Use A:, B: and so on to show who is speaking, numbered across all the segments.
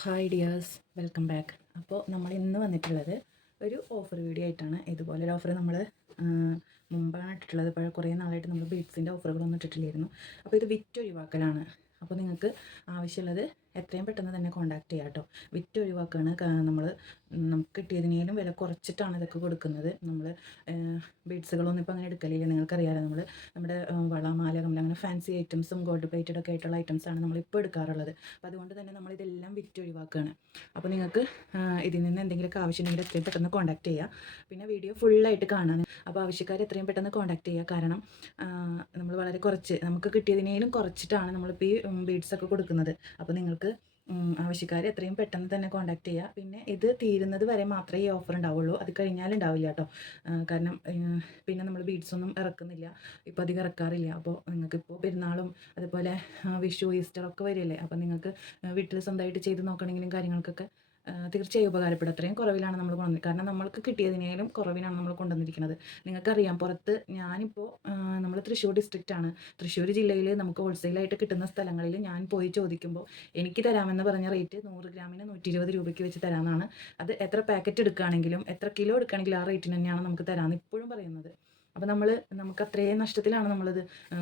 A: Hi dears welcome back അപ്പോൾ നമ്മൾ ഇന്ന് വന്നിട്ടുള്ളത് ഒരു ഓഫർ വീഡിയോ ആയിട്ടാണ്. ഇതുപോലെ ഒരു ഓഫർ നമ്മൾ മുമ്പാണ് ഇട്ടിട്ടുള്ളത്. ഇപ്പോൾ കുറേ നാളായിട്ട് നമ്മൾ ബീഡ്സിന്റെ ഓഫറുകളൊന്നും ഇട്ടിട്ടില്ലായിരുന്നു. അപ്പോൾ ഇത് വിറ്റ് ഒഴിവാക്കലാണ് അപ്പോൾ നിങ്ങൾക്ക് ആവശ്യമുള്ളത് എത്രയും പെട്ടെന്ന് തന്നെ കോൺടാക്റ്റ് ചെയ്യാം കേട്ടോ. വിറ്റ് ഒഴിവാക്കുകയാണ് നമ്മൾ നമുക്ക് കിട്ടിയതിനേലും വില കുറച്ചിട്ടാണ് ഇതൊക്കെ കൊടുക്കുന്നത്. നമ്മൾ ബീഡ്സുകളൊന്നും ഇപ്പോൾ അങ്ങനെ എടുക്കലില്ല. നിങ്ങൾക്കറിയാമല്ലോ നമ്മൾ നമ്മുടെ വളമാല വള അങ്ങനെ ഫാൻസി ഐറ്റംസും ഗോൾഡ് പ്ലേറ്റഡ് ഒക്കെ ആയിട്ടുള്ള ഐറ്റംസാണ് നമ്മളിപ്പോൾ എടുക്കാറുള്ളത്. അപ്പോൾ അതുകൊണ്ട് തന്നെ നമ്മൾ ഇതെല്ലാം വിറ്റ് ഒഴിവാക്കുകയാണ് അപ്പോൾ നിങ്ങൾക്ക് ഇതിൽ നിന്ന് എന്തെങ്കിലുമൊക്കെ ആവശ്യമുണ്ടെങ്കിൽ എത്രയും പെട്ടെന്ന് കോൺടാക്റ്റ് ചെയ്യുക പിന്നെ വീഡിയോ ഫുള്ളായിട്ട് കാണാൻ. അപ്പോൾ ആവശ്യക്കാർ എത്രയും പെട്ടെന്ന് കോൺടാക്റ്റ് ചെയ്യുക കാരണം നമ്മൾ വളരെ കുറച്ച് നമുക്ക് കിട്ടിയതിനേലും കുറച്ചിട്ടാണ് നമ്മളിപ്പോൾ ഈ ബീഡ്സൊക്കെ കൊടുക്കുന്നത്. അപ്പോൾ നിങ്ങൾക്ക് ആവശ്യക്കാർ എത്രയും പെട്ടെന്ന് തന്നെ കോണ്ടാക്ട് ചെയ്യുക പിന്നെ ഇത് തീരുന്നത് വരെ മാത്രമേ ഈ ഓഫർ ഉണ്ടാവുള്ളൂ. അത് കഴിഞ്ഞാൽ ഉണ്ടാവില്ല കേട്ടോ. കാരണം പിന്നെ നമ്മൾ ബീഡ്സ് ഒന്നും ഇറക്കുന്നില്ല. ഇപ്പോൾ അധികം ഇറക്കാറില്ല. അപ്പോൾ നിങ്ങൾക്ക് ഇപ്പോൾ പെരുന്നാളും അതുപോലെ വിഷു ഈസ്റ്റർ ഒക്കെ വരില്ലേ അപ്പോൾ നിങ്ങൾക്ക് വീട്ടിൽ സ്വന്തമായിട്ട് ചെയ്ത് നോക്കണമെങ്കിലും കാര്യങ്ങൾക്കൊക്കെ തീർച്ചയായും ഉപകാരപ്പെടും. അത്രയും കുറവിലാണ് നമ്മൾ കൊണ്ടുവന്നത്. കാരണം നമ്മൾക്ക് കിട്ടിയതിനേലും കുറവിനാണ് നമ്മൾ കൊണ്ടുവന്നിരിക്കുന്നത്. നിങ്ങൾക്കറിയാം പുറത്ത് ഞാനിപ്പോൾ നമ്മൾ തൃശ്ശൂർ ആണ്. തൃശ്ശൂർ ജില്ലയിൽ നമുക്ക് ഹോൾസെയിലായിട്ട് കിട്ടുന്ന സ്ഥലങ്ങളിൽ ഞാൻ പോയി ചോദിക്കുമ്പോൾ എനിക്ക് തരാമെന്ന് പറഞ്ഞ റേറ്റ് നൂറ് ഗ്രാമിന് നൂറ്റി ഇരുപത് രൂപയ്ക്ക് വെച്ച് തരാമെന്നാണ്. അത് എത്ര പാക്കറ്റ് എടുക്കുകയാണെങ്കിലും എത്ര കിലോ എടുക്കുകയാണെങ്കിലും ആ റേറ്റിന് തന്നെയാണ് നമുക്ക് തരാമെന്ന് ഇപ്പോഴും പറയുന്നത്. അപ്പോൾ നമ്മൾ നമുക്ക് അത്രയും നഷ്ടത്തിലാണ് നമ്മളത്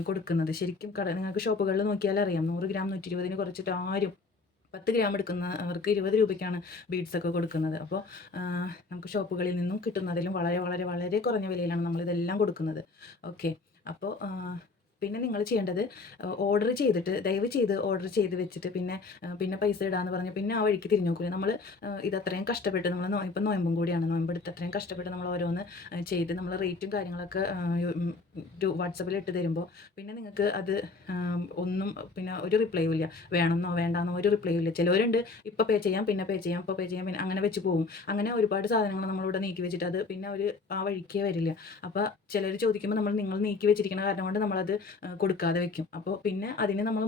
A: കൊടുക്കുന്നത്. ശരിക്കും കട നിങ്ങൾക്ക് ഷോപ്പുകളിൽ നോക്കിയാൽ അറിയാം നൂറ് ഗ്രാം നൂറ്റി ഇരുപതിന് കുറച്ചിട്ട് ആരും പത്ത് ഗ്രാം എടുക്കുന്ന അവർക്ക് ഇരുപത് രൂപയ്ക്കാണ് ബീഡ്സൊക്കെ കൊടുക്കുന്നത്. അപ്പോൾ നമുക്ക് ഷോപ്പുകളിൽ നിന്നും കിട്ടുന്നതിലും വളരെ വളരെ വളരെ കുറഞ്ഞ വിലയിലാണ് നമ്മളിതെല്ലാം കൊടുക്കുന്നത്. ഓക്കെ. അപ്പോൾ പിന്നെ നിങ്ങൾ ചെയ്യേണ്ടത് ഓർഡർ ചെയ്തിട്ട് ദയവ് ചെയ്ത് ഓർഡർ ചെയ്ത് വെച്ചിട്ട് പിന്നെ പിന്നെ പൈസ ഇടാന്ന് പറഞ്ഞ് പിന്നെ ആ വഴിക്ക് തിരിഞ്ഞു നോക്കില്ല നമ്മൾ ഇത് അത്രയും കഷ്ടപ്പെട്ട് നമ്മൾ ഇപ്പം നോയമ്പും കൂടിയാണ്. നോയമ്പ് എടുത്ത് അത്രയും കഷ്ടപ്പെട്ട് നമ്മൾ ഓരോന്ന് ചെയ്ത് നമ്മൾ റേറ്റും കാര്യങ്ങളൊക്കെ വാട്സപ്പിൽ ഇട്ട് തരുമ്പോൾ പിന്നെ നിങ്ങൾക്ക് അത് ഒന്നും പിന്നെ ഒരു റിപ്ലൈയും ഇല്ല. വേണമെന്നോ വേണ്ടാന്നോ ഒരു റിപ്ലൈയും ഇല്ല. ചിലവരുണ്ട് ഇപ്പോൾ പേ ചെയ്യാം പിന്നെ പേ ചെയ്യാം ഇപ്പോൾ പേ ചെയ്യാം പിന്നെ അങ്ങനെ വെച്ച് പോകും അങ്ങനെ ഒരുപാട് സാധനങ്ങൾ നമ്മളിവിടെ നീക്കി വെച്ചിട്ട് അത് പിന്നെ ഒരു ആ വഴിക്കേ വരില്ല. അപ്പോൾ ചിലർ ചോദിക്കുമ്പോൾ നമ്മൾ നിങ്ങൾ നീക്കി വെച്ചിരിക്കുന്ന കാരണം കൊണ്ട് നമ്മളത് കൊടുക്കാതെ വെക്കും. അപ്പോൾ പിന്നെ അതിനെ നമ്മൾ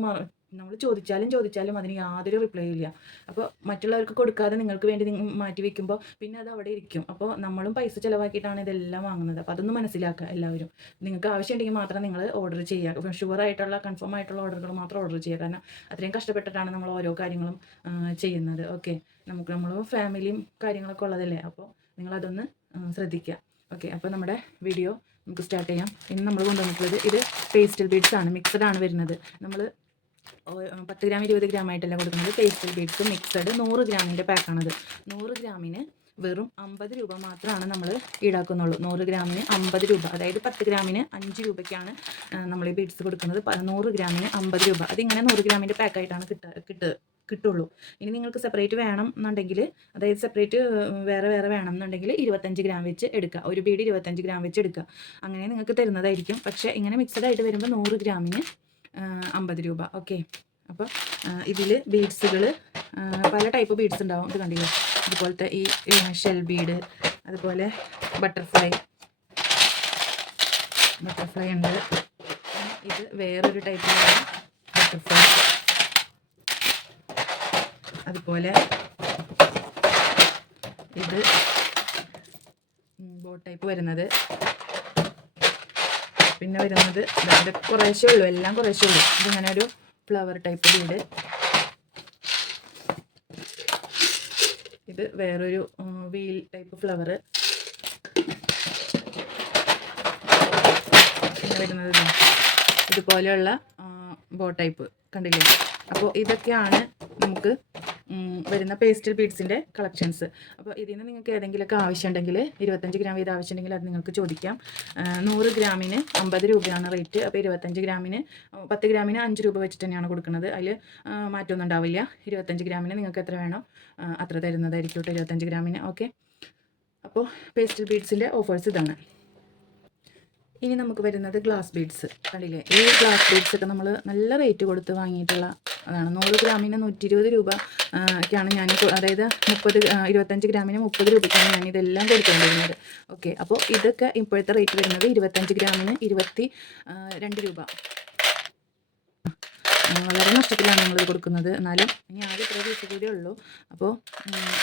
A: നമ്മൾ ചോദിച്ചാലും ചോദിച്ചാലും അതിന് യാതൊരു റിപ്ലൈ ഇല്ല. അപ്പോൾ മറ്റുള്ളവർക്ക് കൊടുക്കാതെ നിങ്ങൾക്ക് വേണ്ടി മാറ്റി വെക്കുമ്പോൾ പിന്നെ അത് അവിടെ ഇരിക്കും. അപ്പോൾ നമ്മളും പൈസ ചിലവാക്കിയിട്ടാണ് ഇതെല്ലാം വാങ്ങുന്നത്. അപ്പോൾ അതൊന്ന് മനസ്സിലാക്കുക എല്ലാവരും. നിങ്ങൾക്ക് ആവശ്യമുണ്ടെങ്കിൽ മാത്രം നിങ്ങൾ ഓർഡർ ചെയ്യുക. ഷുവർ ആയിട്ടുള്ള കൺഫേം ആയിട്ടുള്ള ഓർഡറുകൾ മാത്രം ഓർഡർ ചെയ്യുക. കാരണം അത്രയും കഷ്ടപ്പെട്ടിട്ടാണ് നമ്മൾ ഓരോ കാര്യങ്ങളും ചെയ്യുന്നത്. ഓക്കെ നമുക്ക് നമ്മൾ ഫാമിലിയും കാര്യങ്ങളൊക്കെ ഉള്ളതല്ലേ? അപ്പോൾ നിങ്ങളതൊന്ന് ശ്രദ്ധിക്കുക ഓക്കെ അപ്പോൾ നമ്മുടെ വീഡിയോ നമുക്ക് സ്റ്റാർട്ട് ചെയ്യാം. ഇന്ന് നമ്മൾ കൊണ്ടുവന്നിട്ടുള്ളത് ഇത് പേസ്റ്റൽ ബീഡ്സ് ആണ് മിക്സഡ് ആണ് വരുന്നത്. നമ്മൾ പത്ത് ഗ്രാം ഇരുപത് ഗ്രാം ആയിട്ടല്ല കൊടുക്കുന്നത്. പേസ്റ്റൽ ബീഡ്സ് മിക്സഡ് നൂറ് ഗ്രാമിന്റെ പാക്കാണത് നൂറ് ഗ്രാമിന് വെറും അമ്പത് രൂപ മാത്രമാണ് നമ്മൾ ഈടാക്കുന്നുള്ളൂ. നൂറ് ഗ്രാമിന് അമ്പത് രൂപ അതായത് പത്ത് ഗ്രാമിന് അഞ്ച് രൂപയ്ക്കാണ് നമ്മൾ ഈ ബീഡ്സ് കൊടുക്കുന്നത്. നൂറ് ഗ്രാമിന് അമ്പത് രൂപ. അതിങ്ങനെ നൂറ് ഗ്രാമിന്റെ പാക്കായിട്ടാണ് കിട്ടുക കിട്ടുക. കിട്ടുള്ളൂ. ഇനി നിങ്ങൾക്ക് സെപ്പറേറ്റ് വേണം എന്നുണ്ടെങ്കിൽ അതായത് സെപ്പറേറ്റ് വേറെ വേറെ വേണം എന്നുണ്ടെങ്കിൽ ഇരുപത്തഞ്ച് ഗ്രാം വെച്ച് എടുക്കുക. ഒരു ബീഡ് ഇരുപത്തഞ്ച് ഗ്രാം വെച്ച് എടുക്കുക. അങ്ങനെ നിങ്ങൾക്ക് തരുന്നതായിരിക്കും. പക്ഷേ ഇങ്ങനെ മിക്സഡ് ആയിട്ട് വരുമ്പോൾ നൂറ് ഗ്രാമിന് അമ്പത് രൂപ. ഓക്കെ അപ്പോൾ ഇതിൽ ബീഡ്സുകൾ പല ടൈപ്പ് ബീഡ്സ് ഉണ്ടാവും. ഇത് കണ്ടില്ലേ? ഇതുപോലത്തെ ഈ ഷെൽ ബീഡ് അതുപോലെ ബട്ടർഫ്ലൈ ബട്ടർഫ്ലൈ ഉണ്ട്. ഇത് വേറൊരു ടൈപ്പിലുള്ള ബട്ടർഫ്ലൈ അതുപോലെ ഇത് ബോട്ട് ടൈപ്പ് വരുന്നത്. പിന്നെ വരുന്നത് അതിന്റെ കുറേശ്ശേ ഉള്ളൂ എല്ലാം കുറേശ്ശേ ഉള്ളൂ. ഇതിങ്ങനെ ഒരു ഫ്ലവർ ടൈപ്പ് വീട്. ഇത് വേറൊരു വീൽ ടൈപ്പ് ഫ്ലവർ വരുന്നത് ഇതുപോലെയുള്ള ബോ ടൈപ്പ് കണ്ടില്ലേ? അപ്പോൾ ഇതൊക്കെയാണ് നമുക്ക് വരുന്ന പേസ്റ്റൽ ബീഡ്സിന്റെ കളക്ഷൻസ് അപ്പോൾ ഇതിൽ നിന്ന് നിങ്ങൾക്ക് ഏതെങ്കിലുമൊക്കെ ആവശ്യമുണ്ടെങ്കിൽ ഇരുപത്തഞ്ച് ഗ്രാം വീതം ആവശ്യമുണ്ടെങ്കിൽ അത് നിങ്ങൾക്ക് ചോദിക്കാം. നൂറ് ഗ്രാമിന് അമ്പത് രൂപയാണ് റേറ്റ് അപ്പോൾ ഇരുപത്തഞ്ച് ഗ്രാമിന് പത്ത് ഗ്രാമിന് അഞ്ച് രൂപ വെച്ചിട്ട് തന്നെയാണ് കൊടുക്കുന്നത്. അതിൽ മാറ്റമൊന്നും ഉണ്ടാവില്ല. ഇരുപത്തഞ്ച് ഗ്രാമിന് നിങ്ങൾക്ക് എത്ര വേണോ അത്ര തരുന്നതായിരിക്കും കേട്ടോ ഇരുപത്തഞ്ച് ഗ്രാമിന്. ഓക്കെ അപ്പോൾ പേസ്റ്റൽ ബീഡ്സിന്റെ ഓഫേഴ്സ് ഇതാണ്. ഇനി നമുക്ക് വരുന്നത് ഗ്ലാസ് ബീഡ്സ് കണ്ടില്ലേ? ഈ ഗ്ലാസ് ബീഡ്സ് ഒക്കെ നമ്മൾ നല്ല റേറ്റ് കൊടുത്ത് വാങ്ങിയിട്ടുള്ള അതാണ്. നൂറ് ഗ്രാമിന് നൂറ്റി ഇരുപത് രൂപ ഒക്കെയാണ് ഞാൻ അതായത് മുപ്പത് ഇരുപത്തഞ്ച് ഗ്രാമിന് മുപ്പത് രൂപയ്ക്കാണ് ഞാൻ ഇതെല്ലാം കൊടുത്തുകൊണ്ടിരുന്നത്. ഓക്കെ അപ്പോൾ ഇതൊക്കെ ഇപ്പോഴത്തെ റേറ്റ് വരുന്നത് ഇരുപത്തഞ്ച് ഗ്രാമിന് ഇരുപത്തി രണ്ട് രൂപ. വളരെ നഷ്ടത്തിലാണ് നമ്മളിത് കൊടുക്കുന്നത്. എന്നാലും ഇനി ആദ്യം ഇത്ര ദിവസം കൂടിയേ ഉള്ളൂ. അപ്പോൾ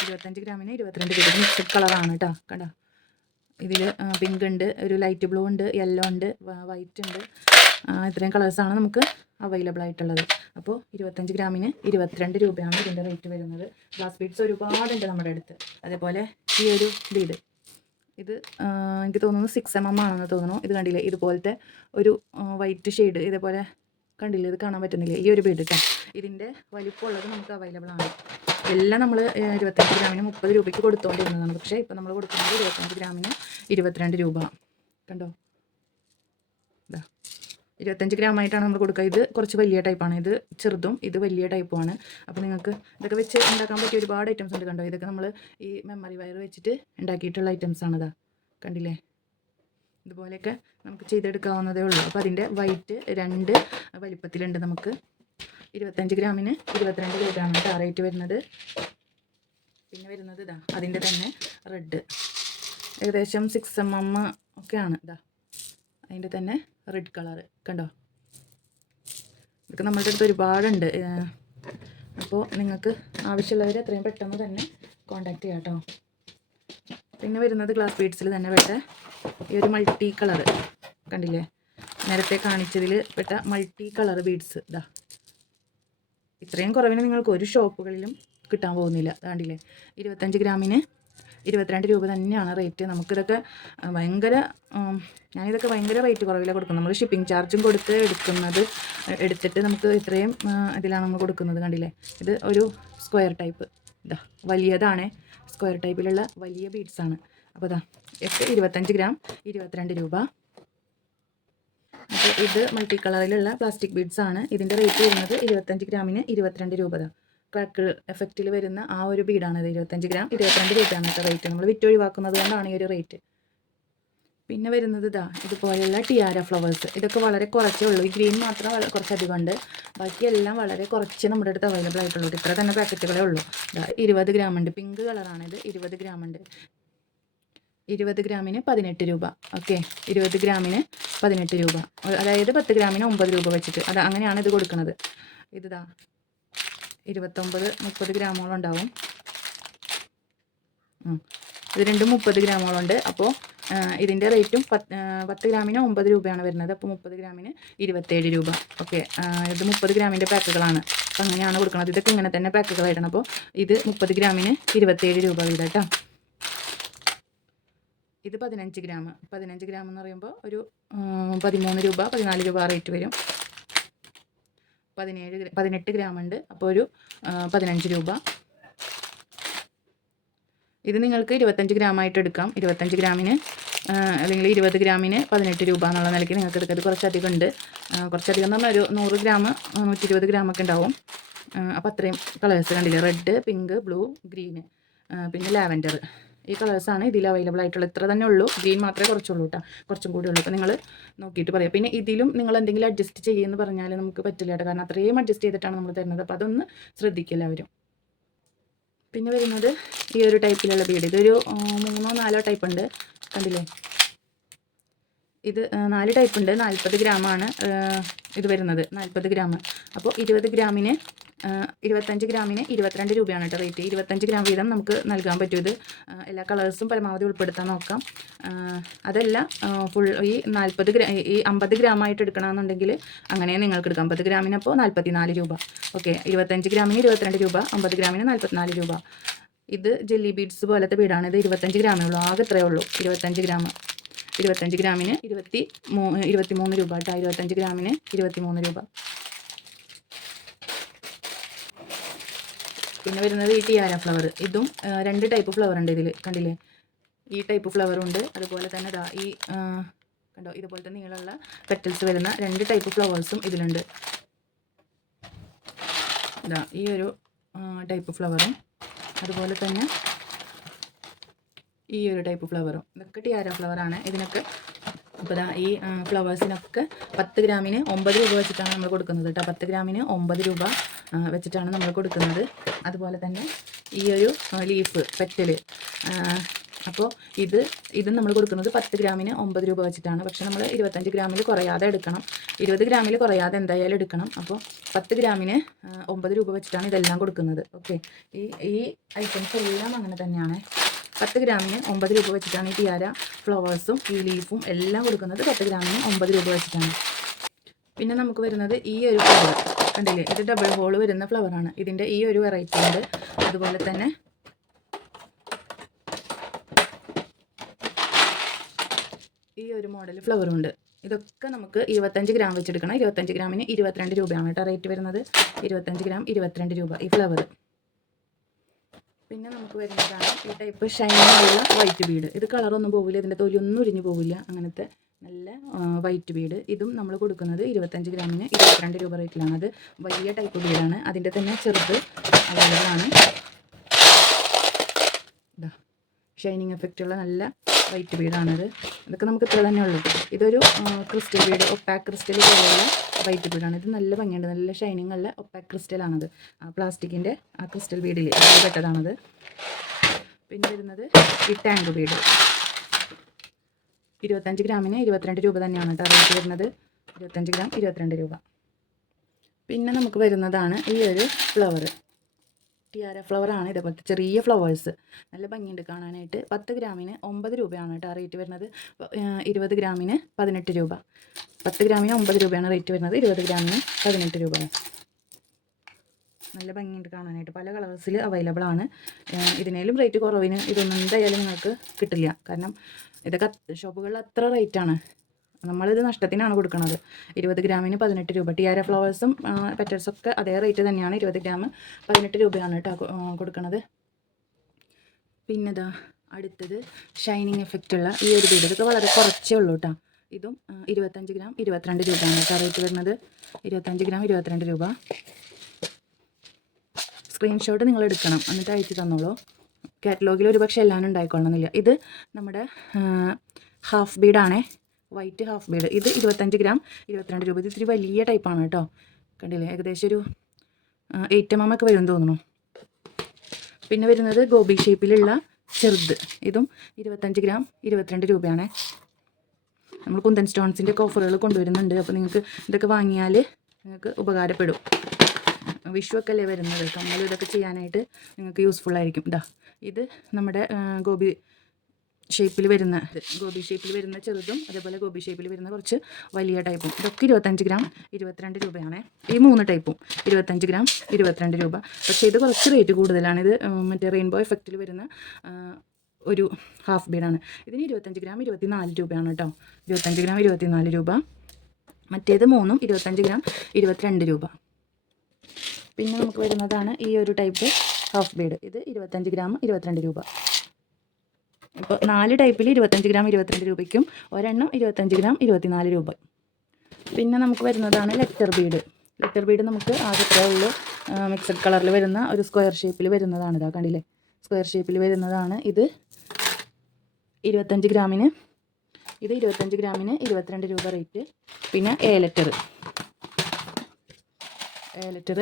A: ഇരുപത്തഞ്ച് ഗ്രാമിന് ഇരുപത്തിരണ്ട് രൂപ. മിക്സഡ് കളറാണ് കേട്ടോ കണ്ടോ? ഇതിൽ പിങ്ക് ഉണ്ട് ഒരു ലൈറ്റ് ബ്ലൂ ഉണ്ട് യെല്ലോ ഉണ്ട് വൈറ്റ് ഉണ്ട്. ഇത്രയും കളേഴ്സാണ് നമുക്ക് അവൈലബിൾ ആയിട്ടുള്ളത്. അപ്പോൾ ഇരുപത്തഞ്ച് ഗ്രാമിന് ഇരുപത്തിരണ്ട് രൂപയാണ് ഇതിന്റെ റേറ്റ് വരുന്നത്. ഗ്ലാസ് ബീഡ്സ് ഒരുപാടുണ്ട് നമ്മുടെ അടുത്ത്. അതേപോലെ ഈ ഒരു ബീഡ് ഇത് എനിക്ക് തോന്നുന്നു സിക്സ് എം എം ആണെന്ന് തോന്നുന്നു. ഇത് കണ്ടില്ലേ? ഇതുപോലത്തെ ഒരു വൈറ്റ് ഷെയ്ഡ് ഇതേപോലെ കണ്ടില്ലേ? ഇത് കാണാൻ പറ്റുന്നില്ലേ? ഈ ഒരു ബീഡ് കേട്ടോ ഇതിന്റെ വലിപ്പമുള്ളത് നമുക്ക് അവൈലബിൾ ആണ്. എല്ലാം നമ്മൾ ഇരുപത്തഞ്ച് ഗ്രാമിന് മുപ്പത് രൂപയ്ക്ക് കൊടുത്തുകൊണ്ടിരുന്നതാണ് പക്ഷേ ഇപ്പോൾ നമ്മൾ കൊടുക്കുന്നത് ഇരുപത്തഞ്ച് ഗ്രാമിന് ഇരുപത്തിരണ്ട് രൂപ. കണ്ടോ? ഇതാ ഇരുപത്തഞ്ച് ഗ്രാം ആയിട്ടാണ് നമ്മൾ കൊടുക്കുക ഇത് കുറച്ച് വലിയ ടൈപ്പാണ്. ഇത് ചെറുതും ഇത് വലിയ ടൈപ്പുമാണ്. അപ്പോൾ നിങ്ങൾക്ക് ഇതൊക്കെ വെച്ച് ഉണ്ടാക്കാൻ പറ്റിയ ഒരുപാട് ഐറ്റംസ് ഉണ്ട് കണ്ടോ? ഇതൊക്കെ നമ്മൾ ഈ മെമ്മറി വയർ വെച്ചിട്ട് ഉണ്ടാക്കിയിട്ടുള്ള ഐറ്റംസ് ആണിതാ കണ്ടില്ലേ? ഇതുപോലെയൊക്കെ നമുക്ക് ചെയ്തെടുക്കാവുന്നതേ ഉള്ളൂ. അപ്പോൾ അതിന്റെ വൈറ്റ് രണ്ട് വലിപ്പത്തിലുണ്ട് നമുക്ക്. ഇരുപത്തഞ്ച് ഗ്രാമിന് ഇരുപത്തിരണ്ട് രൂപയാണ് കേട്ടോ വരുന്നത്. പിന്നെ വരുന്നത് ഇതാ അതിന്റെ തന്നെ റെഡ് ഏകദേശം സിക്സ് എം എം ഒക്കെയാണ് ഇതാ. അതിന്റെ തന്നെ റെഡ് കളർ കണ്ടോ? ഇതൊക്കെ നമ്മളുടെ അടുത്ത് ഒരുപാടുണ്ട്. അപ്പോൾ നിങ്ങൾക്ക് ആവശ്യമുള്ളവർ എത്രയും പെട്ടെന്ന് തന്നെ കോണ്ടാക്ട് ചെയ്യാം കേട്ടോ പിന്നെ വരുന്നത് ഗ്ലാസ് ബീഡ്സിൽ തന്നെ പെട്ട ഈ ഒരു മൾട്ടി കളർ കണ്ടില്ലേ? നേരത്തെ കാണിച്ചതിൽ പെട്ട മൾട്ടി കളർ ബീഡ്സ് ഇതാ. ഇത്രയും കുറവിന് നിങ്ങൾക്ക് ഒരു ഷോപ്പുകളിലും കിട്ടാൻ പോകുന്നില്ല. കണ്ടില്ലേ ഇരുപത്തഞ്ച് ഗ്രാമിന് ഇരുപത്തിരണ്ട് രൂപ തന്നെയാണ് റേറ്റ്. നമുക്കിതൊക്കെ ഭയങ്കര ഞാനിതൊക്കെ ഭയങ്കര റേറ്റ് കുറവിലാണ് കൊടുക്കുന്നത്. നമ്മൾ ഷിപ്പിംഗ് ചാർജും കൊടുത്ത് എടുക്കുന്നത് എടുത്തിട്ട് നമുക്ക് ഇത്രയും ഇതിലാണ് നമ്മൾ കൊടുക്കുന്നത് കണ്ടില്ലേ? ഇത് ഒരു സ്ക്വയർ ടൈപ്പ്. ഇതാ വലിയതാണ്. സ്ക്വയർ ടൈപ്പിലുള്ള വലിയ ബീഡ്സാണ്. അപ്പോൾ ഇതാ എട്ട് ഇരുപത്തഞ്ച് ഗ്രാം ഇരുപത്തിരണ്ട് രൂപ. അപ്പോൾ ഇത് മൾട്ടി കളറിലുള്ള പ്ലാസ്റ്റിക് ബീഡ്സ് ആണ്. ഇതിന്റെ റേറ്റ് വരുന്നത് ഇരുപത്തഞ്ച് ഗ്രാമിന് ഇരുപത്തിരണ്ട് രൂപ. ക്രാക്കിൾ എഫക്റ്റിൽ വരുന്ന ആ ഒരു ബീഡാണ് ഇത്. ഇരുപത്തഞ്ച് ഗ്രാം ഇരുപത്തിരണ്ട് രൂപയാണ് കേട്ടോ റേറ്റ്. നമ്മൾ വിറ്റ് ഒഴിവാക്കുന്നത് കൊണ്ടാണ് ഈ ഒരു റേറ്റ്. പിന്നെ വരുന്നത് ഇതാ ഇതുപോലെയുള്ള ടിയാര ഫ്ലവേഴ്സ്. ഇതൊക്കെ വളരെ കുറച്ചേ ഉള്ളൂ. ഈ ഗ്രീൻ മാത്രം കുറച്ചധികം ഉണ്ട്. ബാക്കിയെല്ലാം വളരെ കുറച്ച് നമ്മുടെ അടുത്ത് അവൈലബിൾ ആയിട്ടുള്ളൂ ഇത്ര തന്നെ പാക്കറ്റുകളേ ഉള്ളൂ. ഇരുപത് ഗ്രാം ഉണ്ട്. പിങ്ക് കളറാണിത് ഇരുപത് ഗ്രാം ഉണ്ട്. ഇരുപത് ഗ്രാമിന് പതിനെട്ട് രൂപ. ഓക്കെ ഇരുപത് ഗ്രാമിന് പതിനെട്ട് രൂപ. അതായത് പത്ത് ഗ്രാമിന് ഒമ്പത് രൂപ വെച്ചിട്ട്. അത് അങ്ങനെയാണ് ഇത് കൊടുക്കുന്നത്. ഇതാ ഇരുപത്തൊമ്പത് മുപ്പത് ഗ്രാമോളം ഉണ്ടാവും. ഇത് രണ്ടും മുപ്പത് ഗ്രാമോളം ഉണ്ട്. അപ്പോൾ ഇതിന്റെ റേറ്റും പത്ത് പത്ത് ഗ്രാമിന് ഒമ്പത് രൂപയാണ് വരുന്നത്. അപ്പോൾ മുപ്പത് ഗ്രാമിന് ഇരുപത്തേഴ് രൂപ. ഓക്കെ ഇത് മുപ്പത് ഗ്രാമിന്റെ പാക്കുകളാണ്. അപ്പോൾ അങ്ങനെയാണ് കൊടുക്കുന്നത്. ഇതൊക്കെ ഇങ്ങനെ തന്നെ പാക്കുകളായിട്ടാണ്. അപ്പോൾ ഇത് മുപ്പത് ഗ്രാമിന് ഇരുപത്തേഴ് രൂപ വീട് കേട്ടോ ഇത് പതിനഞ്ച് ഗ്രാം. പതിനഞ്ച് ഗ്രാം എന്ന് പറയുമ്പോൾ ഒരു പതിമൂന്ന് രൂപ പതിനാല് രൂപ റേറ്റ് വരും. പതിനേഴ് പതിനെട്ട് ഗ്രാം ഉണ്ട്. അപ്പോൾ ഒരു പതിനഞ്ച് രൂപ. ഇത് നിങ്ങൾക്ക് ഇരുപത്തഞ്ച് ഗ്രാമായിട്ട് എടുക്കാം. ഇരുപത്തഞ്ച് ഗ്രാമിന് അല്ലെങ്കിൽ ഇരുപത് ഗ്രാമിന് പതിനെട്ട് രൂപ എന്നുള്ള നിലയ്ക്ക് നിങ്ങൾക്ക് എടുക്കാം. ഇത് കുറച്ചധികം ഉണ്ട്. കുറച്ചധികം എന്ന് പറഞ്ഞാൽ ഒരു നൂറ് ഗ്രാം നൂറ്റി ഇരുപത് ഗ്രാം ഒക്കെ ഉണ്ടാവും. അപ്പോൾ അത്രയും കളേഴ്സ് കണ്ടില്ലേ? റെഡ് പിങ്ക് ബ്ലൂ ഗ്രീന് പിന്നെ ലാവൻഡർ. ഈ കളേഴ്സാണ് ഇതിൽ അവൈലബിൾ ആയിട്ടുള്ളത്. ഇത്ര തന്നെ ഉള്ളൂ. ഗ്രീൻ മാത്രമേ കുറച്ചുള്ളൂ കേട്ടോ കുറച്ചും കൂടി ഉള്ളൂ. അപ്പോൾ നിങ്ങൾ നോക്കിയിട്ട് പറയാം. പിന്നെ ഇതിലും നിങ്ങൾ എന്തെങ്കിലും അഡ്ജസ്റ്റ് ചെയ്യുമെന്ന് പറഞ്ഞാൽ നമുക്ക് പറ്റില്ല കേട്ടോ കാരണം അത്രയും അഡ്ജസ്റ്റ് ചെയ്തിട്ടാണ് നമ്മൾ തരുന്നത്. അപ്പോൾ അതൊന്ന് ശ്രദ്ധിക്കില്ല അവരും പിന്നെ വരുന്നത് ഈ ഒരു ടൈപ്പിലുള്ള ബീഡ് ഇതൊരു മൂന്നോ നാലോ ടൈപ്പ് ഉണ്ട്. കണ്ടില്ലേ? ഇത് നാല് ടൈപ്പ് ഉണ്ട്. നാൽപ്പത് ഗ്രാമാണ് ഇത് വരുന്നത് നാൽപ്പത് ഗ്രാം. അപ്പോൾ ഇരുപത് ഗ്രാമിന് ഇരുപത്തഞ്ച് ഗ്രാമിന് ഇരുപത്തിരണ്ട് രൂപയാണ് കേട്ടോ റേറ്റ് ഇരുപത്തഞ്ച് ഗ്രാം വീതം നമുക്ക് നൽകാൻ പറ്റും ഇത്. എല്ലാ കളേഴ്സും പരമാവധി ഉൾപ്പെടുത്താൻ നോക്കാം. അതല്ല ഫുൾ ഈ നാൽപ്പത് ഗ്രാ ഈ അമ്പത് ഗ്രാം ആയിട്ട് എടുക്കണമെന്നുണ്ടെങ്കിൽ അങ്ങനെ നിങ്ങൾക്ക് എടുക്കാം. അമ്പത് ഗ്രാമിന് അപ്പോൾ നാൽപ്പത്തി നാല് രൂപ. ഓക്കെ ഇരുപത്തഞ്ച് ഗ്രാമിന് ഇരുപത്തിരണ്ട് രൂപ അമ്പത് ഗ്രാമിന് നാൽപ്പത്തിനാല് രൂപ. ഇത് ജെല്ലി ബീഡ്സ് പോലത്തെ ബീഡാണ്. ഇത് ഇരുപത്തഞ്ച് ഗ്രാമേ ഉള്ളൂ ആകെ ഇത്രയേ ഉള്ളൂ. ഇരുപത്തഞ്ച് ഗ്രാം. ഇരുപത്തഞ്ച് ഗ്രാമിന് ഇരുപത്തി മൂ ഇരുപത്തി മൂന്ന് രൂപ കേട്ടോ. ഇരുപത്തഞ്ച് ഗ്രാമിന് ഇരുപത്തി മൂന്ന് രൂപ. പിന്നെ വരുന്നത് ഈ ടിയാര ഫ്ലവർ ഇതും രണ്ട് ടൈപ്പ് ഫ്ലവർ ഉണ്ട് ഇതിൽ കണ്ടില്ലേ? ഈ ടൈപ്പ് ഫ്ലവർ ഉണ്ട്. അതുപോലെ തന്നെ ദാ ഈ കണ്ടോ? ഇതുപോലത്തെ നീളമുള്ള പെറ്റൽസ് വരുന്ന രണ്ട് ടൈപ്പ് ഫ്ലവേഴ്സും ഇതിലുണ്ട്. ഇതാ ഈ ഒരു ടൈപ്പ് ഫ്ലവറും അതുപോലെ തന്നെ ഈ ഒരു ടൈപ്പ് ഫ്ലവറും ഇതൊക്കെ ടിയാര ഫ്ലവറാണ് ഇതിനൊക്കെ അപ്പോൾ ദാ ഈ ഫ്ലവേഴ്സിനൊക്കെ പത്ത് ഗ്രാമിന് ഒമ്പത് രൂപ വെച്ചിട്ടാണ് നമ്മൾ കൊടുക്കുന്നത് കേട്ടോ പത്ത് ഗ്രാമിന് ഒമ്പത് രൂപ വെച്ചിട്ടാണ് നമ്മൾ കൊടുക്കുന്നത്. അതുപോലെ തന്നെ ഈ ഒരു ലീഫ് പെറ്റൽ അപ്പോൾ ഇത് ഇത് നമ്മൾ കൊടുക്കുന്നത് പത്ത് ഗ്രാമിന് ഒമ്പത് രൂപ വെച്ചിട്ടാണ്. പക്ഷേ നമ്മൾ ഇരുപത്തഞ്ച് ഗ്രാമിൽ കുറയാതെ എടുക്കണം. ഇരുപത് ഗ്രാമിൽ കുറയാതെ എന്തായാലും എടുക്കണം. അപ്പോൾ പത്ത് ഗ്രാമിന് ഒമ്പത് രൂപ വെച്ചിട്ടാണ് ഇതെല്ലാം കൊടുക്കുന്നത്. ഓക്കെ. ഈ ഈ ഐറ്റംസ് എല്ലാം അങ്ങനെ തന്നെയാണ്. പത്ത് ഗ്രാമിന് ഒമ്പത് രൂപ വെച്ചിട്ടാണ് ഈ ടിയാര ഫ്ലവേഴ്സും ഈ ലീഫും എല്ലാം കൊടുക്കുന്നത് പത്ത് ഗ്രാമിന് ഒമ്പത് രൂപ വെച്ചിട്ടാണ്. പിന്നെ നമുക്ക് വരുന്നത് ഈ ഒരു ഫ്ലവർ കണ്ടില്ലേ? ഇത് ഡബിൾ ഹോൾ വരുന്ന ഫ്ലവറാണ് ഇതിന്റെ ഈ ഒരു വെറൈറ്റി ഉണ്ട്. അതുപോലെ തന്നെ ഈ ഒരു മോഡൽ ഫ്ലവറും ഉണ്ട്. ഇതൊക്കെ നമുക്ക് ഇരുപത്തഞ്ച് ഗ്രാം വെച്ചെടുക്കണം. ഇരുപത്തഞ്ച് ഗ്രാമിന് ഇരുപത്തിരണ്ട് രൂപയാണ് കേട്ടോ റേറ്റ് വരുന്നത്. ഇരുപത്തഞ്ച് ഗ്രാം ഇരുപത്തിരണ്ട് രൂപ ഈ ഫ്ലവർ പിന്നെ നമുക്ക് വരുന്നതാണ് ഈ ടൈപ്പ് ഷൈനിങ്ങുള്ള വൈറ്റ് ബീഡ് ഇത് കളറൊന്നും പോവില്ല ഇതിന്റെ തൊലിയൊന്നും ഉരിഞ്ഞു പോവില്ല. അങ്ങനത്തെ നല്ല വൈറ്റ് ബീഡ് ഇതും നമ്മൾ കൊടുക്കുന്നത് ഇരുപത്തഞ്ച് ഗ്രാമിന് ഇരുപത്തിരണ്ട് രൂപ റേറ്റിലാണ് അത് വലിയ ടൈപ്പ് ബീഡാണ് അതിന്റെ തന്നെ ചെറുത് അവൈലബിൾ ആണ് ഷൈനിങ് എഫക്റ്റുള്ള നല്ല വൈറ്റ് ബീഡാണിത്. ഇതൊക്കെ നമുക്ക് ഇത്ര തന്നെ ഉള്ളൂ. ഇതൊരു ക്രിസ്റ്റൽ ബീഡ് ഒപ്പാക് ക്രിസ്റ്റൽ പോലെയുള്ള വൈറ്റ് ബീഡാണ്. ഇത് നല്ല ഭംഗിയുണ്ട്. നല്ല ഷൈനിങ് ഉള്ള ഒപ്പാക് ക്രിസ്റ്റലാണത് ആ പ്ലാസ്റ്റിക്കിന്റെ ആ ക്രിസ്റ്റൽ ബീഡിൽ പെട്ടതാണത്. പിന്നെ വരുന്നത് ഈ ടാങ്ക് ബീഡ്. ഇരുപത്തഞ്ച് ഗ്രാമിന് ഇരുപത്തിരണ്ട് രൂപ തന്നെയാണ് കേട്ടോ റേറ്റ് വരുന്നത്. ഇരുപത്തഞ്ച് ഗ്രാം ഇരുപത്തിരണ്ട് രൂപ. പിന്നെ നമുക്ക് വരുന്നതാണ് ഈ ഒരു ഫ്ലവർ ടിയാര ഫ്ലവറാണ് ഇതേപോലത്തെ ചെറിയ ഫ്ലവേഴ്സ് നല്ല ഭംഗിയുണ്ട് കാണാനായിട്ട്. പത്ത് ഗ്രാമിന് ഒമ്പത് രൂപയാണ് കേട്ടോ റേറ്റ് വരുന്നത്. ഇരുപത് ഗ്രാമിന് പതിനെട്ട് രൂപ. പത്ത് ഗ്രാമിന് ഒമ്പത് രൂപയാണ് റേറ്റ് വരുന്നത്. ഇരുപത് ഗ്രാമിന് പതിനെട്ട് രൂപ. നല്ല ഭംഗിയുണ്ട് കാണാനായിട്ട്. പല കളേഴ്സിൽ അവൈലബിൾ ആണ്. ഇതിനേലും റേറ്റ് കുറവിന് ഇതൊന്നും എന്തായാലും നിങ്ങൾക്ക് കിട്ടില്ല. കാരണം ഇതൊക്കെ ഷോപ്പുകളിൽ അത്ര റേറ്റാണ് നമ്മളിത് നഷ്ടത്തിനാണ് കൊടുക്കുന്നത് ഇരുപത് ഗ്രാമിന് പതിനെട്ട് രൂപ. ടിയാര ഫ്ലവേഴ്സും പെറ്റൽസൊക്കെ അതേ റേറ്റ് തന്നെയാണ്. ഇരുപത് ഗ്രാം പതിനെട്ട് രൂപയാണ് കേട്ടോ കൊടുക്കുന്നത് പിന്നെതാ അടുത്തത് ഷൈനിങ് എഫക്റ്റ് ഉള്ള ഈ ഒരു ബീഡ്. ഇതൊക്കെ വളരെ കുറച്ചേ ഉള്ളൂ കേട്ടോ. ഇതും ഇരുപത്തഞ്ച് ഗ്രാം ഇരുപത്തിരണ്ട് രൂപയാണ് കേട്ടോ റേറ്റ് വരുന്നത്. ഇരുപത്തഞ്ച് ഗ്രാം ഇരുപത്തിരണ്ട് രൂപ. സ്ക്രീൻഷോട്ട് നിങ്ങൾ എടുക്കണം. എന്നിട്ട് അയച്ചു തന്നോളൂ. കാറ്റലോഗിൽ ഒരു പക്ഷേ എല്ലാം ഉണ്ടായിക്കൊള്ളണമെന്നില്ല. ഇത് നമ്മുടെ ഹാഫ് ബീഡാണേ. വൈറ്റ് ഹാഫ് ബീഡ് ഇത് ഇരുപത്തഞ്ച് ഗ്രാം ഇരുപത്തിരണ്ട് രൂപ. ഇത് ഇത്തിരി വലിയ ടൈപ്പാണ് കേട്ടോ കണ്ടില്ലേ? ഏകദേശം ഒരു എയ്റ്റ് എം വരും തോന്നുന്നു. പിന്നെ വരുന്നത് ഗോബി ഷേപ്പിലുള്ള ചെറുത്. ഇതും ഇരുപത്തഞ്ച് ഗ്രാം ഇരുപത്തിരണ്ട് രൂപയാണ്. നമ്മൾ കുന്തൻ സ്റ്റോൺസിന്റെ ഒക്കെ ഓഫറുകൾ കൊണ്ടുവരുന്നുണ്ട്. അപ്പോൾ നിങ്ങൾക്ക് ഇതൊക്കെ വാങ്ങിയാൽ നിങ്ങൾക്ക് ഉപകാരപ്പെടും. വിഷു ഒക്കെ അല്ലേ വരുന്നത്? കമ്മൽ ഇതൊക്കെ ചെയ്യാനായിട്ട് നിങ്ങൾക്ക് യൂസ്ഫുൾ ആയിരിക്കും. ഇതാ ഇത് നമ്മുടെ ഗോപി ഷേപ്പിൽ വരുന്ന ഗോപി ഷേപ്പിൽ വരുന്ന ചെറുതും അതേപോലെ ഗോപി ഷേപ്പിൽ വരുന്ന കുറച്ച് വലിയ ടൈപ്പും ഇതൊക്കെ ഇരുപത്തഞ്ച് ഗ്രാം ഇരുപത്തിരണ്ട് രൂപയാണ്. ഈ മൂന്ന് ടൈപ്പും ഇരുപത്തഞ്ച് ഗ്രാം ഇരുപത്തിരണ്ട് രൂപ. പക്ഷേ ഇത് കുറച്ച് റേറ്റ് കൂടുതലാണ്. ഇത് മറ്റേ റെയിൻബോ എഫക്റ്റിൽ വരുന്ന ഒരു ഹാഫ് ബീഡാണ് ഇതിന് ഇരുപത്തഞ്ച് ഗ്രാം ഇരുപത്തിനാല് രൂപയാണ് കേട്ടോ ഇരുപത്തഞ്ച് ഗ്രാം ഇരുപത്തിനാല് രൂപ. മറ്റേത് മൂന്നും ഇരുപത്തഞ്ച് ഗ്രാം ഇരുപത്തിരണ്ട് രൂപ. പിന്നെ നമുക്ക് വരുന്നതാണ് ഈ ഒരു ടൈപ്പ് ഹാഫ് ബീഡ് ഇത് ഇരുപത്തഞ്ച് ഗ്രാം ഇരുപത്തിരണ്ട് രൂപ. ഇപ്പോൾ നാല് ടൈപ്പിൽ ഇരുപത്തഞ്ച് ഗ്രാം ഇരുപത്തിരണ്ട് രൂപയ്ക്കും ഒരെണ്ണം ഇരുപത്തഞ്ച് ഗ്രാം ഇരുപത്തിനാല് രൂപ. പിന്നെ നമുക്ക് വരുന്നതാണ് ലെറ്റർ ബീഡ് ലെറ്റർ ബീഡ് നമുക്ക് ആദ്യത്തെ ഉള്ളൂ മിക്സഡ് കളറിൽ വരുന്ന ഒരു സ്ക്വയർ ഷേപ്പിൽ വരുന്നതാണ്. ഇതാ കണ്ടില്ലേ? സ്ക്വയർ ഷേപ്പിൽ വരുന്നതാണ് ഇത്. ഇരുപത്തഞ്ച് ഗ്രാമിന് ഇത് ഇരുപത്തഞ്ച് ഗ്രാമിന് ഇരുപത്തിരണ്ട് രൂപ റേറ്റ് പിന്നെ എ ലെറ്റർ എ ലെറ്റർ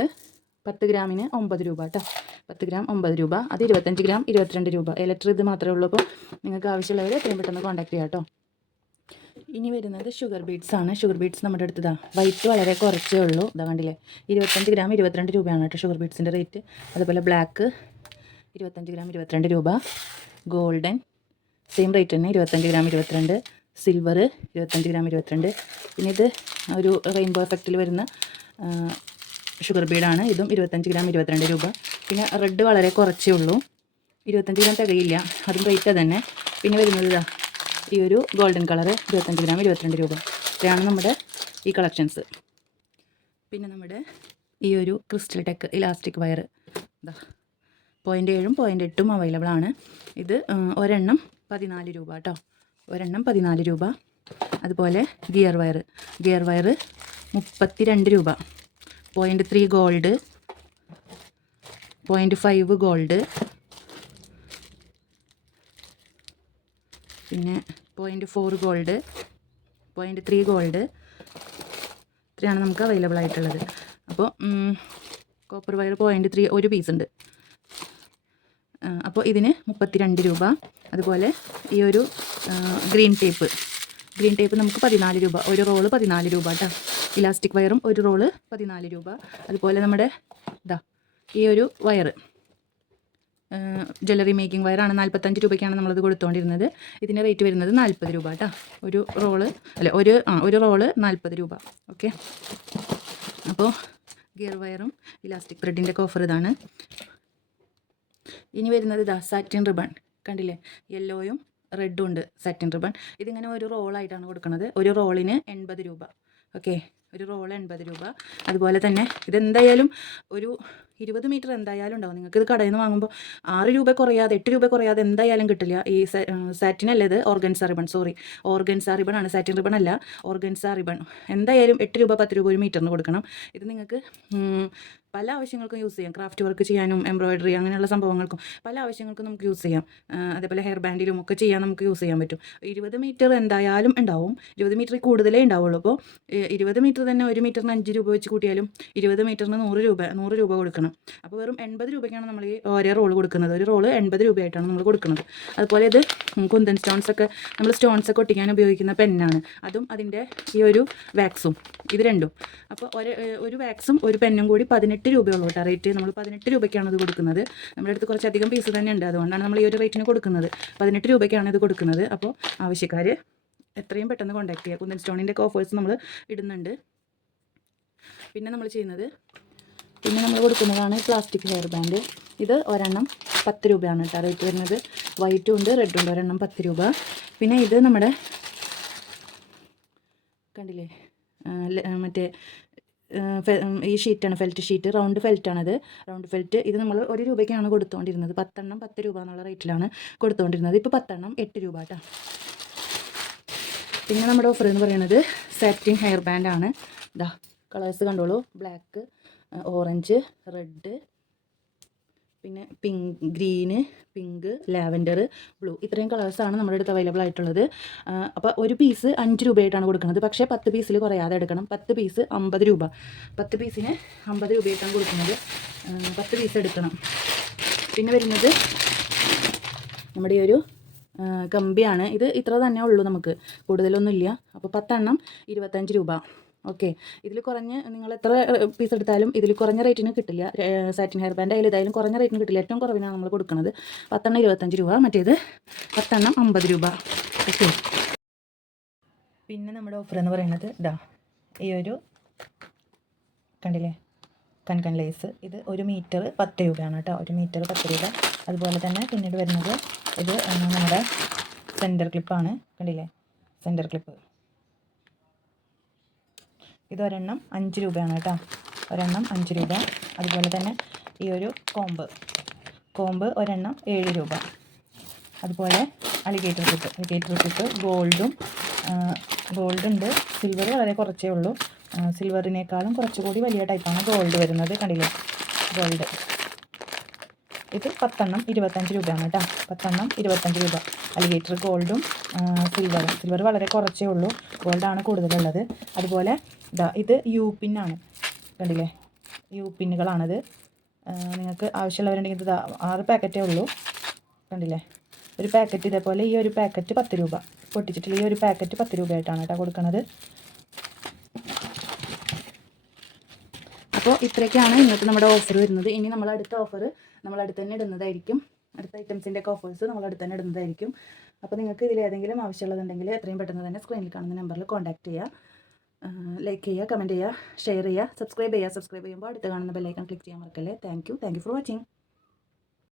A: പത്ത് ഗ്രാമിന് ഒമ്പത് രൂപ കേട്ടോ. പത്ത് ഗ്രാം ഒമ്പത് രൂപ അത് ഇരുപത്തഞ്ച് ഗ്രാം ഇരുപത്തിരണ്ട് രൂപ. ഇലക്ട്രിക് ഇത് മാത്രമേ ഉള്ളൂ. അപ്പോൾ നിങ്ങൾക്ക് ആവശ്യമുള്ളവർ എത്രയും പെട്ടെന്ന് കോൺടാക്ട് ചെയ്യാം കേട്ടോ ഇനി വരുന്നത് ഷുഗർ ബീഡ്സ് ആണ്. ഷുഗർ ബീഡ്സ് നമ്മുടെ അടുത്ത് ഇതാ വൈറ്റ് വളരെ കുറച്ചേ ഉള്ളൂ. ഇതാ കണ്ടില്ലേ? ഇരുപത്തഞ്ച് ഗ്രാം ഇരുപത്തിരണ്ട് രൂപയാണ് കേട്ടോ ഷുഗർ ബീഡ്സിന്റെ റേറ്റ് അതുപോലെ ബ്ലാക്ക് ഇരുപത്തഞ്ച് ഗ്രാം ഇരുപത്തിരണ്ട് രൂപ. ഗോൾഡൻ സെയിം റേറ്റ് തന്നെ ഇരുപത്തഞ്ച് ഗ്രാം ഇരുപത്തിരണ്ട്. സിൽവർ ഇരുപത്തഞ്ച് ഗ്രാം ഇരുപത്തിരണ്ട്. പിന്നെ ഇത് ഒരു റെയിൻബോ എഫക്റ്റിൽ വരുന്ന ഷുഗർ ബീഡാണ് ഇതും ഇരുപത്തഞ്ച് ഗ്രാം ഇരുപത്തിരണ്ട് രൂപ. പിന്നെ റെഡ് വളരെ കുറച്ചേ ഉള്ളൂ. ഇരുപത്തഞ്ച് ഗ്രാം തികയില്ല. അതും റേറ്റ് തന്നെ. പിന്നെ വരുന്നത് ഇതാ ഈ ഒരു ഗോൾഡൻ കളർ ഇരുപത്തഞ്ച് ഗ്രാം ഇരുപത്തിരണ്ട് രൂപ. ഇതാണ് നമ്മുടെ ഈ കളക്ഷൻസ് പിന്നെ നമ്മുടെ ഈ ഒരു ക്രിസ്റ്റൽ ടെക്ക് ഇലാസ്റ്റിക് വയർ ഇതാ പോയിന്റ് ഏഴും പോയിന്റ് എട്ടും അവൈലബിൾ ആണ്. ഇത് ഒരെണ്ണം പതിനാല് രൂപ കേട്ടോ ഒരെണ്ണം പതിനാല് രൂപ. അതുപോലെ ഗിയർ വയർ ഗിയർ വയർ മുപ്പത്തി രണ്ട് രൂപ. Point three gold point five gold പിന്നെ point four gold point three gold ഇത്രയാണ് നമുക്ക് അവൈലബിൾ ആയിട്ടുള്ളത്. അപ്പോൾ കോപ്പർ വയർ പോയിന്റ് ത്രീ ഒരു പീസ് ഉണ്ട്. അപ്പോൾ ഇതിന് മുപ്പത്തിരണ്ട് രൂപ. അതുപോലെ ഈ ഒരു ഗ്രീൻ ടേപ്പ് ഗ്രീൻ ടേപ്പ് നമുക്ക് പതിനാല് രൂപ. ഒരു റോൾ പതിനാല് രൂപ കേട്ടോ ഇലാസ്റ്റിക് വയറും ഒരു റോൾ പതിനാല് രൂപ. അതുപോലെ നമ്മുടെ ഇതാ ഈ ഒരു വയറ്. ജ്വല്ലറി മേക്കിംഗ് വയറാണ് നാൽപ്പത്തഞ്ച് രൂപയ്ക്കാണ് നമ്മളത് കൊടുത്തുകൊണ്ടിരുന്നത് ഇതിന്റെ റേറ്റ് വരുന്നത് നാൽപ്പത് രൂപ കേട്ടോ ഒരു റോൾ അല്ല ഒരു ആ ഒരു റോൾ നാൽപ്പത് രൂപ. ഓക്കെ? അപ്പോൾ ഗിയർ വയറും ഇലാസ്റ്റിക് ത്രെഡിന്റെ ഓഫർ ഇതാണ്. ഇനി വരുന്നത് ഇതാ സാറ്റിൻ റിബൺ കണ്ടില്ലേ? യെല്ലോയും റെഡും ഉണ്ട് സാറ്റിൻ റിബൺ ഇതിങ്ങനെ ഒരു റോളായിട്ടാണ് കൊടുക്കുന്നത് ഒരു റോളിന് എൺപത് രൂപ. ഓക്കെ? ഒരു റോൾ എൺപത് രൂപ. അതുപോലെ തന്നെ ഇതെന്തായാലും ഒരു ഇരുപത് മീറ്റർ എന്തായാലും ഉണ്ടാവും. നിങ്ങൾക്ക് ഇത് കടയിൽ നിന്ന് വാങ്ങുമ്പോൾ ആറ് രൂപ കുറയാതെ എട്ട് രൂപ കുറയാതെ എന്തായാലും കിട്ടില്ല. ഈ സാറ്റിൻ അല്ല ഇത്? Organza ribbon sorry organza ribbon ആണ്. സാറ്റിൻ റിബൺ അല്ല. ഓർഗൻസ റിബൺ എന്തായാലും എട്ട് രൂപ പത്ത് രൂപ ഒരു മീറ്ററിന് കൊടുക്കണം. ഇത് നിങ്ങൾക്ക് പല ആവശ്യങ്ങൾക്കും യൂസ് ചെയ്യാം. ക്രാഫ്റ്റ് വർക്ക് ചെയ്യാനും എംബ്രോയിഡറി അങ്ങനെയുള്ള സംഭവങ്ങൾക്കും പല ആവശ്യങ്ങൾക്കും നമുക്ക് യൂസ് ചെയ്യാം. അതേപോലെ ഹെയർ ബാൻഡിലും ഒക്കെ ചെയ്യാൻ നമുക്ക് യൂസ് ചെയ്യാൻ പറ്റും. ഇരുപത് മീറ്റർ എന്തായാലും ഉണ്ടാവും. ഇരുപത് മീറ്ററിൽ കൂടുതലേ ഉണ്ടാവുള്ളൂ. അപ്പോൾ ഇരുപത് മീറ്റർ തന്നെ ഒരു മീറ്ററിന് അഞ്ച് രൂപ വെച്ച് കൂട്ടിയാലും ഇരുപത് മീറ്ററിന് നൂറ് രൂപ നൂറ് രൂപ കൊടുക്കണം. അപ്പോൾ വെറും എൺപത് രൂപയ്ക്കാണ് നമ്മൾ ഈ ഓരോ റോൾ കൊടുക്കുന്നത്. ഒരു റോൾ എൺപത് രൂപയായിട്ടാണ് നമ്മൾ കൊടുക്കുന്നത്. അതുപോലെ ഇത് കുന്തൻ സ്റ്റോൺസ് ഒക്കെ നമ്മൾ സ്റ്റോൺസ് ഒക്കെ ഒട്ടിക്കാൻ ഉപയോഗിക്കുന്ന പെന്നാണ് അതും അതിന്റെ ഈ ഒരു വാക്സും ഇത് രണ്ടും. അപ്പോൾ ഒരു ഒരു വാക്സും ഒരു പെന്നും കൂടി പതിനെട്ട് രൂപയുള്ളൂ കേട്ടോ. റേറ്റ് നമ്മൾ പതിനെട്ട് രൂപയ്ക്കാണ് ഇത് കൊടുക്കുന്നത്. നമ്മുടെ അടുത്ത് കുറച്ചധികം പീസ് തന്നെ ഉണ്ട്. അതുകൊണ്ടാണ് നമ്മൾ ഈ ഒരു റേറ്റിന് കൊടുക്കുന്നത്. പതിനെട്ട് രൂപയ്ക്കാണ് ഇത് കൊടുക്കുന്നത്. അപ്പോൾ ആവശ്യക്കാർ എത്രയും പെട്ടെന്ന് കോൺടാക്ട് ചെയ്യുക. കുന്തൻ സ്റ്റോണിന്റെ ഓഫേഴ്സ് നമ്മൾ ഇടുന്നുണ്ട്. പിന്നെ നമ്മൾ ചെയ്യുന്നത് പിന്നെ നമ്മൾ കൊടുക്കുന്നതാണ് പ്ലാസ്റ്റിക് ഹെയർ ബാൻഡ്. ഇത് ഒരെണ്ണം പത്ത് രൂപയാണ് കേട്ടോ റേറ്റ് വരുന്നത്. വൈറ്റും ഉണ്ട് റെഡും ഉണ്ട് ഒരെണ്ണം പത്ത് രൂപ. പിന്നെ ഇത് നമ്മുടെ കണ്ടില്ലേ മറ്റേ ഈ ഷീറ്റാണ് ഫെൽറ്റ് ഷീറ്റ് റൗണ്ട് ഫെൽറ്റാണത് റൗണ്ട് ഫെൽറ്റ് ഇത് നമ്മൾ ഒരു രൂപയ്ക്കാണ് കൊടുത്തുകൊണ്ടിരുന്നത് പത്തെണ്ണം പത്ത് രൂപ എന്നുള്ള റേറ്റിലാണ് കൊടുത്തുകൊണ്ടിരുന്നത് ഇപ്പോൾ പത്തെണ്ണം എട്ട് രൂപ കേട്ടോ. പിന്നെ നമ്മുടെ ഓഫർ എന്ന് പറയുന്നത് സാറ്റിൻ ഹെയർ ബാൻഡാണ് ഇതാ കളേഴ്സ് കണ്ടോളൂ. ബ്ലാക്ക് ഓറഞ്ച് റെഡ് പിന്നെ pink green pink lavender blue ഇത്രയും കളേഴ്സാണ് നമ്മുടെ അടുത്ത് അവൈലബിൾ ആയിട്ടുള്ളത്. അപ്പോൾ ഒരു പീസ് അഞ്ച് രൂപയായിട്ടാണ് കൊടുക്കുന്നത്. പക്ഷേ പത്ത് പീസിൽ കുറയാതെ എടുക്കണം. പത്ത് പീസ് അമ്പത് രൂപ. പത്ത് പീസിന് അമ്പത് രൂപയായിട്ടാണ് കൊടുക്കുന്നത്. പത്ത് പീസ് എടുക്കണം. പിന്നെ വരുന്നത് നമ്മുടെ ഒരു കമ്പിയാണ്. ഇത് ഇത്ര തന്നെ ഉള്ളൂ നമുക്ക്. കൂടുതലൊന്നുമില്ല. അപ്പോൾ പത്തെണ്ണം ഇരുപത്തഞ്ച് രൂപ. ഓക്കെ. ഇതിൽ കുറഞ്ഞ് നിങ്ങൾ എത്ര പീസ് എടുത്താലും ഇതിൽ കുറഞ്ഞ റേറ്റിന് കിട്ടില്ല. സാറ്റിൻ ഹെയർ ബാൻഡ് അതിൽ ഏതായാലും കുറഞ്ഞ റേറ്റിന് കിട്ടില്ല. ഏറ്റവും കുറവിനാണ് നമ്മൾ കൊടുക്കുന്നത് പത്തെണ്ണം ഇരുപത്തഞ്ച് രൂപ മറ്റേത് പത്തെണ്ണം അമ്പത് രൂപ. ഓക്കെ. പിന്നെ നമ്മുടെ ഓഫർ എന്ന് പറയുന്നത് ഇതാ ഈ ഒരു കണ്ടില്ലേ? Cancan lace. ഇത് ഒരു മീറ്റർ പത്ത് രൂപയാണ് കേട്ടോ. ഒരു മീറ്റർ പത്ത് രൂപ. അതുപോലെ തന്നെ പിന്നീട് വരുന്നത് ഇത് നമ്മുടെ സെന്റർ ക്ലിപ്പാണ് കണ്ടില്ലേ? സെന്റർ ക്ലിപ്പ് ഇതൊരെണ്ണം അഞ്ച് രൂപയാണ് കേട്ടോ. ഒരെണ്ണം അഞ്ച് രൂപ. അതുപോലെ തന്നെ ഈ ഒരു കോമ്പ്. കോമ്പ് ഒരെണ്ണം ഏഴ് രൂപ. അതുപോലെ അലിഗേറ്റർ കുത്ത് അലിഗേറ്റർ കുത്ത് ഗോൾഡും ഗോൾഡുണ്ട്. സിൽവർ വളരെ കുറച്ചേ ഉള്ളൂ. സിൽവറിനേക്കാളും കുറച്ചുകൂടി വലിയ ടൈപ്പാണ് ഗോൾഡ് വരുന്നത് കണ്ടില്ലേ? ഗോൾഡ്. ഇത് പത്തെണ്ണം ഇരുപത്തഞ്ച് രൂപയാണ് കേട്ടോ. പത്തെണ്ണം ഇരുപത്തഞ്ച് രൂപ. അലിഗേറ്റർ ഗോൾഡും സിൽവറും സിൽവർ വളരെ കുറച്ചേ ഉള്ളൂ. ഗോൾഡാണ് കൂടുതലുള്ളത്. അതുപോലെ ഇതാ ഇത് യു പിന്നാണ് കണ്ടില്ലേ? യു പിന്നുകളാണത് നിങ്ങൾക്ക് ആവശ്യമുള്ളവരുണ്ടെങ്കിൽ ഇത് ആറ് പാക്കറ്റേ ഉള്ളൂ. കണ്ടില്ലേ? ഒരു പാക്കറ്റ് ഇതേപോലെ ഈ ഒരു പാക്കറ്റ് പത്ത് രൂപ. പൊട്ടിച്ചിട്ടുള്ള ഈ ഒരു പാക്കറ്റ് പത്ത് രൂപയായിട്ടാണ് കേട്ടോ കൊടുക്കുന്നത് അപ്പോൾ ഇത്രയൊക്കെയാണ് ഇന്നത്തെ നമ്മുടെ ഓഫർ വരുന്നത്. ഇനി നമ്മൾ അടുത്ത ഓഫർ നമ്മൾ അടുത്ത് തന്നെ ഇടുന്നതായിരിക്കും. അടുത്ത ഐറ്റംസിന്റെ ഒക്കെ ഓഫേഴ്സ് നമ്മൾ അടുത്ത് തന്നെ ഇടുന്നതായിരിക്കും. അപ്പോൾ നിങ്ങൾക്ക് ഇതിൽ ഏതെങ്കിലും ആവശ്യമുള്ളതുണ്ടെങ്കിൽ എത്രയും പെട്ടെന്ന് തന്നെ സ്ക്രീനിൽ കാണുന്ന നമ്പറിൽ കോൺടാക്ട് ചെയ്യുക. ലൈക്ക് ചെയ്യുക കമന്റ് ചെയ്യുക ഷെയർ ചെയ്യുക സബ്സ്ക്രൈബ് ചെയ്യുക. സബ്സ്ക്രൈബ് ചെയ്യുമ്പോൾ അടുത്ത് കാണുന്ന ബെല്ലൈക്കൺ ക്ലിക്ക് ചെയ്യാൻ മറക്കല്ലേ? Thank you thank you for watching